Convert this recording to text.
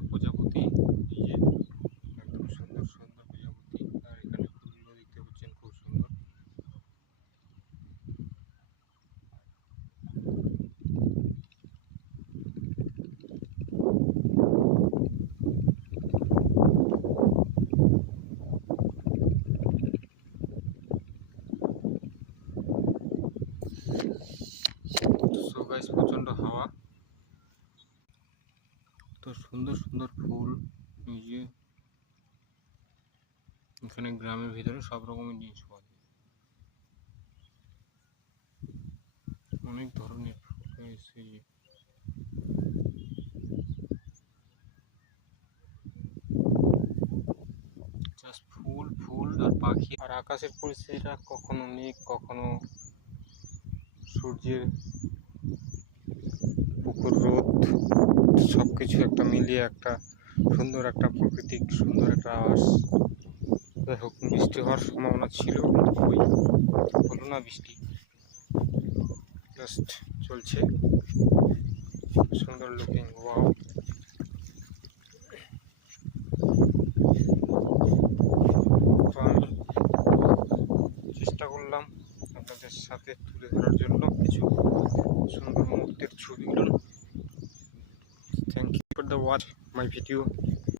প্রচুর প্রজাপতি, এই যে একদম সুন্দর সুন্দর প্রজাপতি। আর এখানে ফুলগুলো দেখতে পাচ্ছেন খুব সুন্দর। সো গাইস, প্রচন্ড হাওয়া, তো সুন্দর সুন্দর ফুল। এই যে এখানে গ্রামের ভিতরে সব রকমের জিনিস পাওয়া যায়, অনেক ধরনের ফুল রয়েছে। জাস্ট ফুল ফুল আর পাখি। আর আকাশের পরিস্থিতিটা কখনো মেঘ, কখনো সূর্যের পুকুর রোদ, সবকিছু একটা মিলিয়ে একটা সুন্দর একটা প্রাকৃতিক সুন্দর একটা আওয়াজ। যাই হোক, বৃষ্টি হওয়ার সম্ভাবনা ছিল, হলো না বৃষ্টি, জাস্ট চলছে। সুন্দর লুকিং, ওয়াও। তো আমি চেষ্টা করলাম আপনাদের সাথে তুলে ধরার জন্য কিছু সুন্দর মুহূর্তের ছবিগুলো। Thank you for the watch my video.